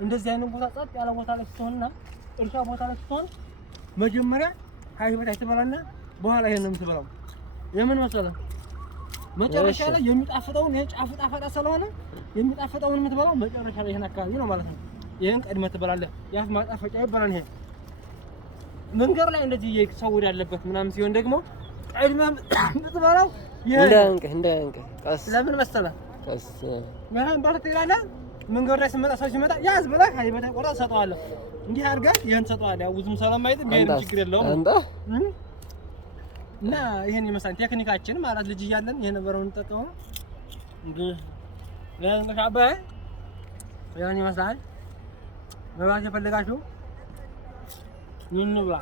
እንደዚህ አይነት ቦታ ጸጥ ያለ ቦታ ላይ ስትሆንና እርሻ ቦታ ላይ ስትሆን መጀመሪያ ከአይብ በታች ትበላና በኋላ ይሄን ነው የምትበላው። የምን መሰለህ መጨረሻ ላይ የሚጣፍጠውን ይሄ ጫፉ ጣፋጣ ስለሆነ የሚጣፍጠውን የምትበላው መጨረሻ ላይ ይሄን አካባቢ ነው ማለት ነው። ይሄን ቀድመህ ትበላለህ። የአፍ ማጣፈጫ ይባላል ይሄ። መንገድ ላይ እንደዚህ ሰው ያለበት ምናምን ሲሆን ደግሞ ቀድመህ የምትበላው እንዳንቀህ ቀስ ለምን መሰለህ ቀስ ምናምን ባልት ይላል። መንገድ ላይ ሰው ሲመጣ ያዝ ብለህ ከአይብ በታች ቆርጠህ ትሰጠዋለህ። እንዲህ አድርገህ ይሄን ትሰጠዋለህ። ያው ብዙም ስለማይጥም ይሄን ችግር የለውም እና ይሄን ይመስላል ቴክኒካችን ማለት ልጅ እያለን ይሄ ነበረው እንጠቀመው እንግዲህ ለንቀሻበ ይሄን ይመስላል። መብላት የፈለጋችሁ ምን ብላ